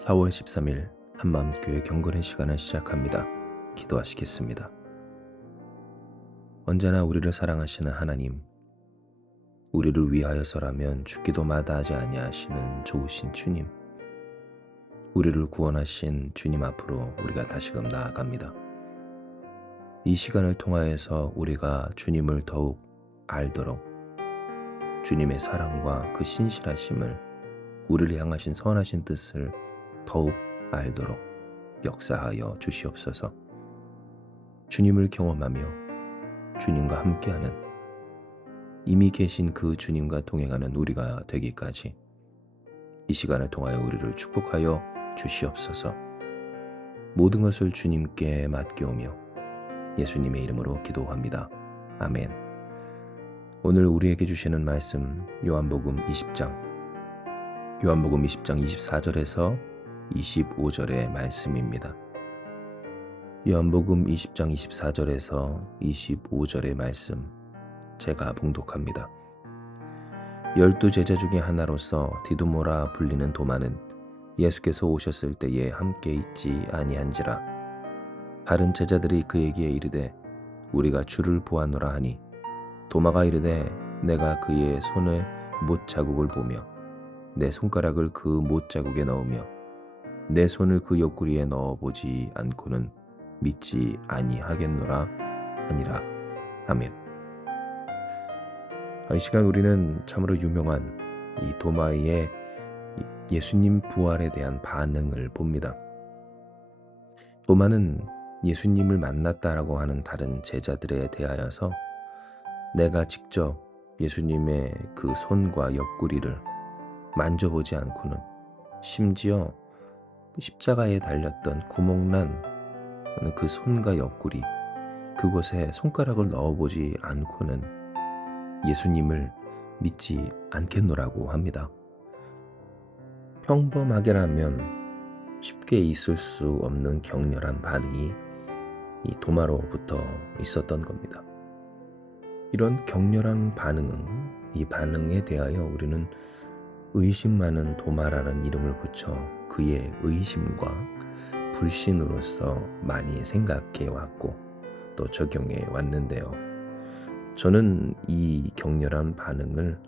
4월 13일 한마음교회 경건의 시간을 시작합니다. 기도하시겠습니다. 언제나 우리를 사랑하시는 하나님, 우리를 위하여서라면 죽기도 마다하지 아니하시는 좋으신 주님, 우리를 구원하신 주님 앞으로 우리가 다시금 나아갑니다. 이 시간을 통하여서 우리가 주님을 더욱 알도록 주님의 사랑과 그 신실하심을, 우리를 향하신 선하신 뜻을 더욱 알도록 역사하여 주시옵소서. 주님을 경험하며 주님과 함께하는, 이미 계신 그 주님과 동행하는 우리가 되기까지 이 시간을 통하여 우리를 축복하여 주시옵소서. 모든 것을 주님께 맡겨오며 예수님의 이름으로 기도합니다. 아멘. 오늘 우리에게 주시는 말씀 요한복음 20장 24절에서 25절의 말씀입니다. 요한복음 20장 24절에서 25절의 말씀, 제가 봉독합니다. 12 제자 중에 하나로서 디두모라 불리는 도마는 예수께서 오셨을 때에 함께 있지 아니한지라. 다른 제자들이 그에게 이르되 우리가 주를 보았노라 하니, 도마가 이르되 내가 그의 손에 못 자국을 보며 내 손가락을 그 못 자국에 넣으며 내 손을 그 옆구리에 넣어보지 않고는 믿지 아니하겠노라 하니라. 아멘. 이 시간 우리는 참으로 유명한 이 도마의 예수님 부활에 대한 반응을 봅니다. 도마는 예수님을 만났다라고 하는 다른 제자들에 대하여서 내가 직접 예수님의 그 손과 옆구리를 만져보지 않고는, 심지어 십자가에 달렸던 구멍난 그 손과 옆구리, 그곳에 손가락을 넣어보지 않고는 예수님을 믿지 않겠노라고 합니다. 평범하게라면 쉽게 있을 수 없는 격렬한 반응이 이 도마로부터 있었던 겁니다. 이런 격렬한 반응은, 이 반응에 대하여 우리는 의심 많은 도마라는 이름을 붙여 그의 의심과 불신으로서 많이 생각해 왔고 또 적용해 왔는데요. 저는 이 격렬한 반응을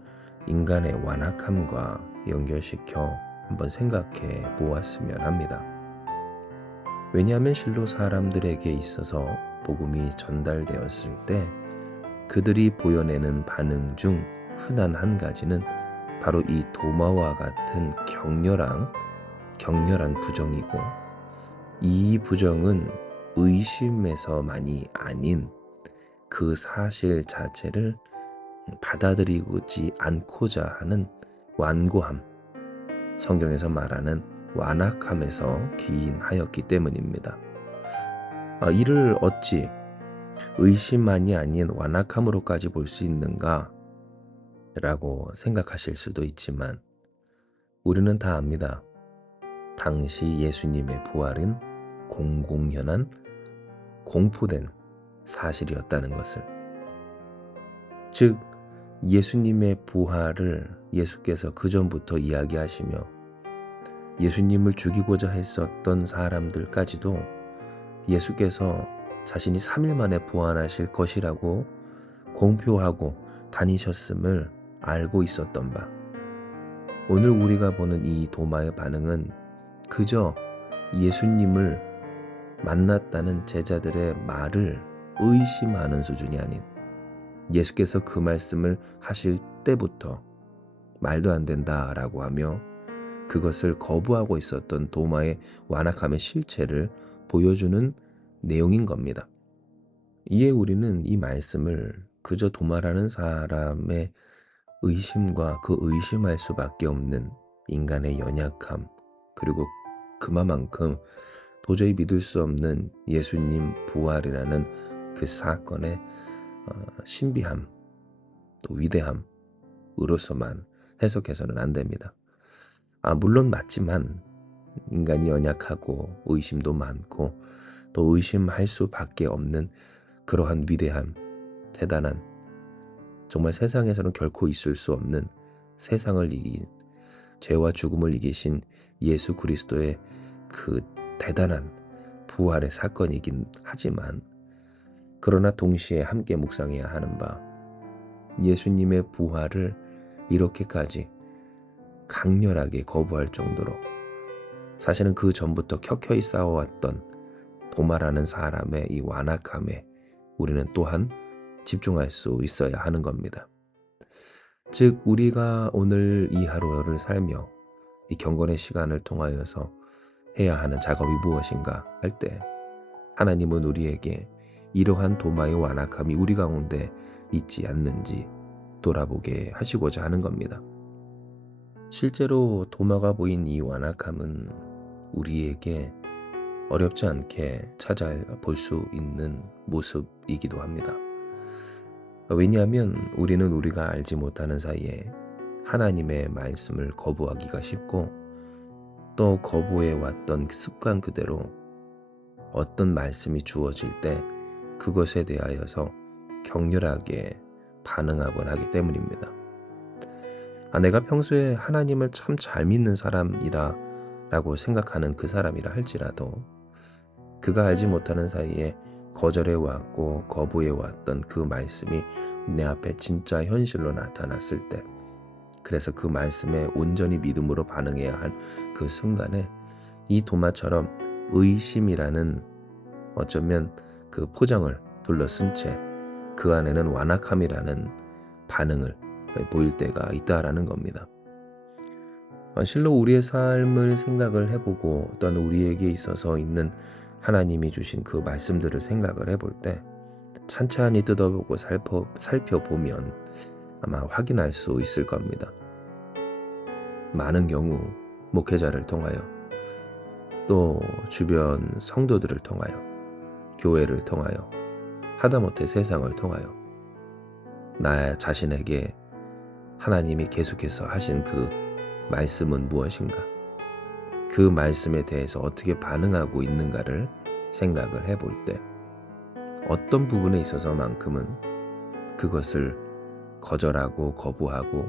인간의 완악함과 연결시켜 한번 생각해 보았으면 합니다. 왜냐하면 실로 사람들에게 있어서 복음이 전달되었을 때 그들이 보여내는 반응 중 흔한 한 가지는 바로 이 도마와 같은 격렬한 부정이고, 이 부정은 의심에서만이 아닌 그 사실 자체를 받아들이지 않고자 하는 완고함, 성경에서 말하는 완악함에서 기인하였기 때문입니다. 이를 어찌 의심만이 아닌 완악함으로까지 볼 수 있는가 라고 생각하실 수도 있지만, 우리는 다 압니다. 당시 예수님의 부활은 공공연한 공포된 사실이었다는 것을. 즉 예수님의 부활을 예수께서 그전부터 이야기하시며 예수님을 죽이고자 했었던 사람들까지도 예수께서 자신이 3일 만에 부활하실 것이라고 공표하고 다니셨음을 알고 있었던 바, 오늘 우리가 보는 이 도마의 반응은 그저 예수님을 만났다는 제자들의 말을 의심하는 수준이 아닌, 예수께서 그 말씀을 하실 때부터 말도 안 된다라고 하며 그것을 거부하고 있었던 도마의 완악함의 실체를 보여주는 내용인 겁니다. 이에 우리는 이 말씀을 그저 도마라는 사람의 의심과 그 의심할 수밖에 없는 인간의 연약함, 그리고 그만큼 도저히 믿을 수 없는 예수님 부활이라는 그 사건의 신비함, 또 위대함으로서만 해석해서는 안 됩니다. 물론 맞지만 인간이 연약하고 의심도 많고 또 의심할 수밖에 없는 그러한 위대한, 대단한, 정말 세상에서는 결코 있을 수 없는, 세상을 이긴 죄와 죽음을 이기신 예수 그리스도의 그 대단한 부활의 사건이긴 하지만, 그러나 동시에 함께 묵상해야 하는 바, 예수님의 부활을 이렇게까지 강렬하게 거부할 정도로 사실은 그 전부터 켜켜이 싸워왔던 도마라는 사람의 이 완악함에 우리는 또한 집중할 수 있어야 하는 겁니다. 즉, 우리가 오늘 이 하루를 살며 이 경건의 시간을 통하여서 해야 하는 작업이 무엇인가 할 때, 하나님은 우리에게 이러한 도마의 완악함이 우리 가운데 있지 않는지 돌아보게 하시고자 하는 겁니다. 실제로 도마가 보인 이 완악함은 우리에게 어렵지 않게 찾아볼 수 있는 모습이기도 합니다. 왜냐하면 우리는 우리가 알지 못하는 사이에 하나님의 말씀을 거부하기가 쉽고, 또 거부해왔던 습관 그대로 어떤 말씀이 주어질 때 그것에 대하여서 격렬하게 반응하곤 하기 때문입니다. 내가 평소에 하나님을 참 잘 믿는 사람이라 라고 생각하는 그 사람이라 할지라도, 그가 알지 못하는 사이에 거절해왔고 거부해왔던 그 말씀이 내 앞에 진짜 현실로 나타났을 때, 그래서 그 말씀에 온전히 믿음으로 반응해야 할 그 순간에 이 도마처럼 의심이라는, 어쩌면 그 포장을 둘러쓴 채 그 안에는 완악함이라는 반응을 보일 때가 있다라는 겁니다. 실로 우리의 삶을 생각을 해보고, 또한 우리에게 있어서 있는 하나님이 주신 그 말씀들을 생각을 해볼 때 찬찬히 뜯어보고 살펴보면 아마 확인할 수 있을 겁니다. 많은 경우 목회자를 통하여, 또 주변 성도들을 통하여, 교회를 통하여, 하다못해 세상을 통하여 나 자신에게 하나님이 계속해서 하신 그 말씀은 무엇인가, 그 말씀에 대해서 어떻게 반응하고 있는가를 생각을 해볼 때, 어떤 부분에 있어서만큼은 그것을 거절하고 거부하고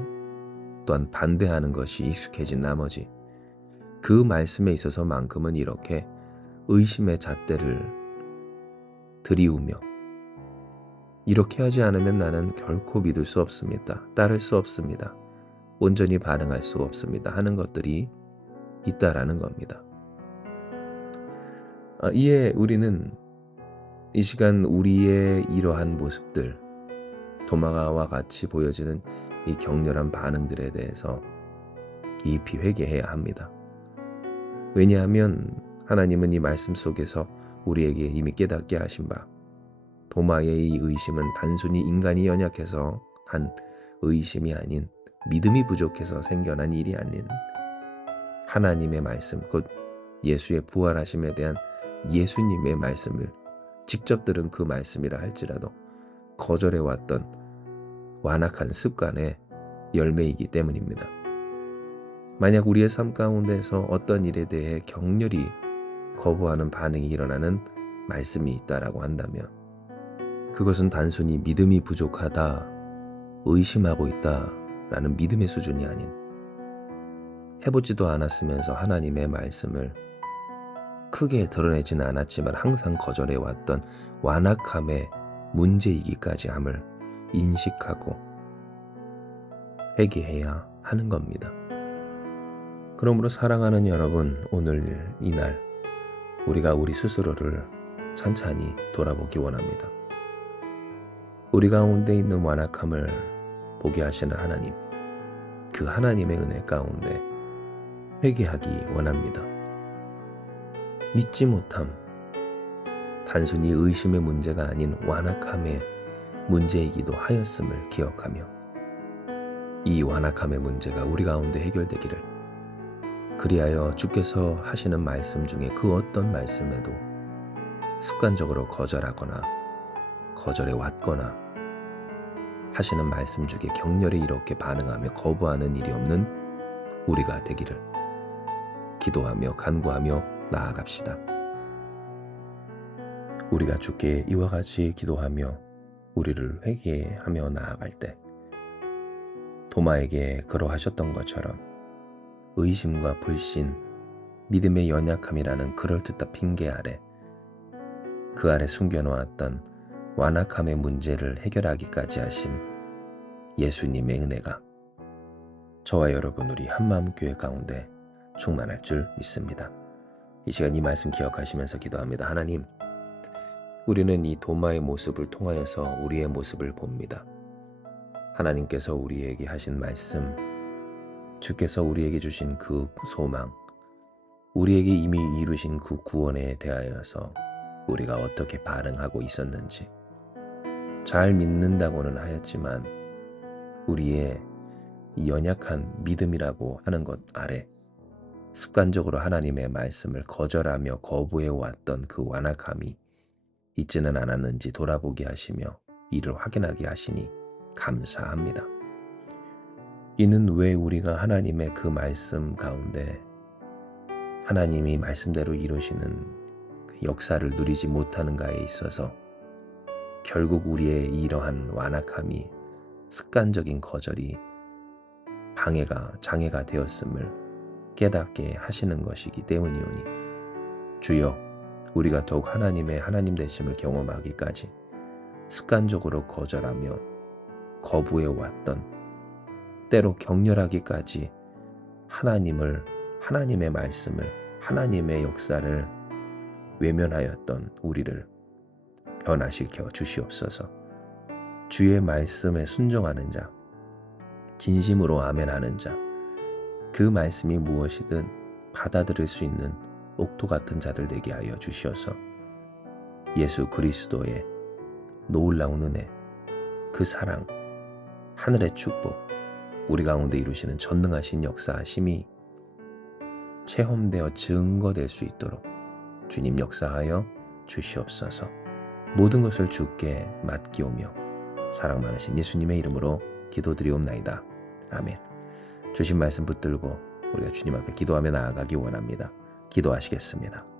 또한 반대하는 것이 익숙해진 나머지, 그 말씀에 있어서만큼은 이렇게 의심의 잣대를 들이우며, 이렇게 하지 않으면 나는 결코 믿을 수 없습니다, 따를 수 없습니다, 온전히 반응할 수 없습니다 하는 것들이 있다라는 겁니다. 이에 우리는 이 시간 우리의 이러한 모습들, 도마와 같이 보여지는 이 격렬한 반응들에 대해서 깊이 회개해야 합니다. 왜냐하면 하나님은 이 말씀 속에서 우리에게 이미 깨닫게 하신 바, 도마의 이 의심은 단순히 인간이 연약해서 한 의심이 아닌, 믿음이 부족해서 생겨난 일이 아닌, 하나님의 말씀, 곧 예수의 부활하심에 대한 예수님의 말씀을 직접 들은 그 말씀이라 할지라도 거절해왔던 완악한 습관의 열매이기 때문입니다. 만약 우리의 삶 가운데서 어떤 일에 대해 격렬히 거부하는 반응이 일어나는 말씀이 있다라고 한다면, 그것은 단순히 믿음이 부족하다, 의심하고 있다라는 믿음의 수준이 아닌, 해보지도 않았으면서 하나님의 말씀을 크게 드러내지는 않았지만 항상 거절해왔던 완악함의 문제이기까지 함을 인식하고 회개해야 하는 겁니다. 그러므로 사랑하는 여러분, 오늘 이날 우리가 우리 스스로를 찬찬히 돌아보기 원합니다. 우리 가운데 있는 완악함을 보게 하시는 하나님, 그 하나님의 은혜 가운데 회개하기 원합니다. 믿지 못함, 단순히 의심의 문제가 아닌 완악함의 문제이기도 하였음을 기억하며, 이 완악함의 문제가 우리 가운데 해결되기를, 그리하여 주께서 하시는 말씀 중에 그 어떤 말씀에도 습관적으로 거절하거나 거절해 왔거나 하시는 말씀 중에 격렬히 이렇게 반응하며 거부하는 일이 없는 우리가 되기를 기도하며 간구하며 나아갑시다. 우리가 주께 이와 같이 기도하며 우리를 회개하며 나아갈 때, 도마에게 그러하셨던 것처럼 의심과 불신, 믿음의 연약함이라는 그럴듯한 핑계 아래 그 아래 숨겨놓았던 완악함의 문제를 해결하기까지 하신 예수님의 은혜가 저와 여러분 우리 한마음교회 가운데 충만할 줄 믿습니다. 이 시간 이 말씀 기억하시면서 기도합니다. 하나님, 우리는 이 도마의 모습을 통하여서 우리의 모습을 봅니다. 하나님께서 우리에게 하신 말씀, 주께서 우리에게 주신 그 소망, 우리에게 이미 이루신 그 구원에 대하여서 우리가 어떻게 반응하고 있었는지 잘 믿는다고는 하였지만 우리의 이 연약한 믿음이라고 하는 것 아래 습관적으로 하나님의 말씀을 거절하며 거부해왔던 그 완악함이 있지는 않았는지 돌아보게 하시며 이를 확인하게 하시니 감사합니다. 이는 왜 우리가 하나님의 그 말씀 가운데 하나님이 말씀대로 이루시는 그 역사를 누리지 못하는가에 있어서 결국 우리의 이러한 완악함이 습관적인 거절이 장애가 되었음을 깨닫게 하시는 것이기 때문이오니 주여, 우리가 더욱 하나님의 하나님 되심을 경험하기까지 습관적으로 거절하며 거부해왔던, 때로 격렬하기까지 하나님의 말씀을, 하나님의 역사를 외면하였던 우리를 변화시켜 주시옵소서. 주의 말씀에 순종하는 자, 진심으로 아멘하는 자, 그 말씀이 무엇이든 받아들일 수 있는 옥토 같은 자들 되게 하여 주시어서 예수 그리스도의 놀라운 은혜, 그 사랑, 하늘의 축복, 우리 가운데 이루시는 전능하신 역사하심이 체험되어 증거될 수 있도록 주님 역사하여 주시옵소서. 모든 것을 주께 맡기오며 사랑 많으신 예수님의 이름으로 기도드리옵나이다. 아멘. 주신 말씀 붙들고 우리가 주님 앞에 기도하며 나아가기 원합니다. 기도하시겠습니다.